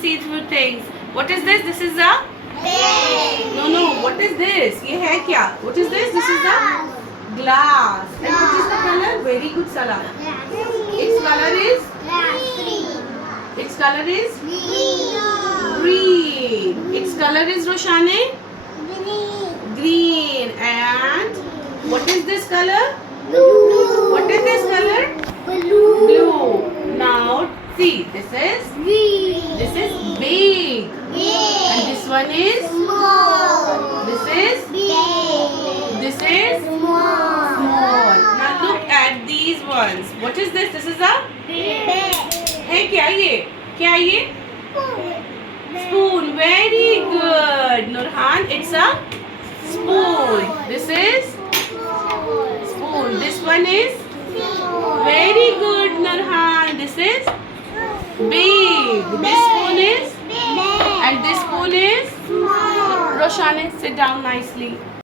See through things. What is this? This is a no, no. What is this? ये है क्या? What is this? This is a glass. And what is the color? Very good, Salah. Its color is its color is green. Its color is Roshane green. And what is this color? What is this color? Blue. Now see, this is big. And this one is this is small. Now look at these ones. What is this? This is a है क्या ये? क्या ये? Spoon. Very good. Nurhan, it's a spoon. This is spoon. This one is very good, Nurhan. This is big. This spoon is and this spoon is Roshane, sit down nicely.